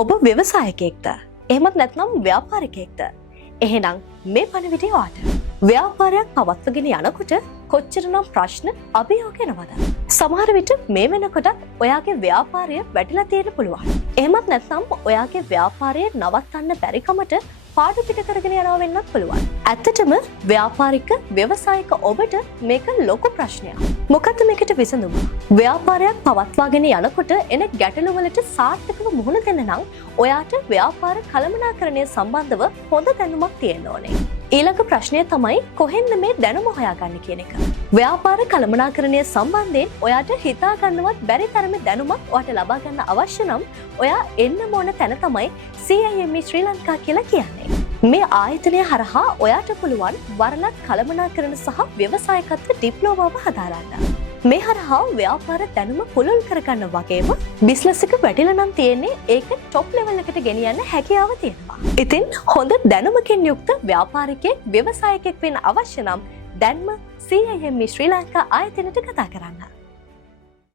ඔබ ව්‍යවසායකයෙක්ද? එහෙමත් නැත්නම් ව්‍යාපාරිකයෙක්ද? එහෙනම් මේ පණිවිඩය ඔයාට. ව්‍යාපාරයක් පවත්වගෙන යනකොට කොච්චරනම් ප්‍රශ්න අභියෝග එනවද? සමහර විට මේ වෙනකොට ඔයාගේ ව්‍යාපාරය වැටිලා තියෙන්න පුළුවන්. එහෙමත් නැත්නම් ඔයාගේ ව්‍යාපාරය නවත්තන්න බැරි කමට පාඩු පිට කරගෙන යනවා වෙන්නත් පුළුවන්. ඇත්තටම ව්‍යාපාරික ව්‍යවසායික ඔබට මේක ලොකු ප්‍රශ්නයක්. මොකද මේකට විසඳුම? ව්‍යාපාරයක් පවත්වාගෙන යනකොට එන ගැටලු වලට සාර්ථකව මුහුණ දෙන්න නම් ඔයාට ව්‍යාපාර කළමනාකරණය සම්බන්ධව හොඳ දැනුමක් තියෙන්න ඕනේ. ඊළඟ ප්‍රශ්නය තමයි කොහෙන්ද මේ දැනුම හොයාගන්නේ කියන එක. ව්‍යාපාර කළමනාකරණය සම්බන්ධයෙන් ඔයාට හිතා ගන්නවත් බැරි තරමේ දැනුමක් ඔයාට ලබා ගන්න අවශ්‍ය නම් ඔයා එන්න ඕන තැන තමයි CIME ශ්‍රී ලංකා කියලා කියන්නේ. මේ ආයතනය හරහා ඔයාට පුළුවන් වරලක් කළමනාකරණ සහ ව්‍යවසායකත්ව ඩිප්ලෝමාව හදාරන්න. මේ හරහා ව්‍යාපාර දැනුම පුළුල් කරගන්න වගේම බිස්නස් එක වැටිලා නම් තියෙන්නේ ඒක টොප් ලෙවල් එකට ගෙනියන්න හැකියාව තියෙනවා. ඉතින් හොඳ දැනුමකින් යුක්ත ව්‍යාපාරිකයෙක් ව්‍යවසායකයෙක් වෙන්න අවශ්‍ය නම් දැන්ම CIME ශ්‍රී ලංකා ආයතනයට කතා කරන්න.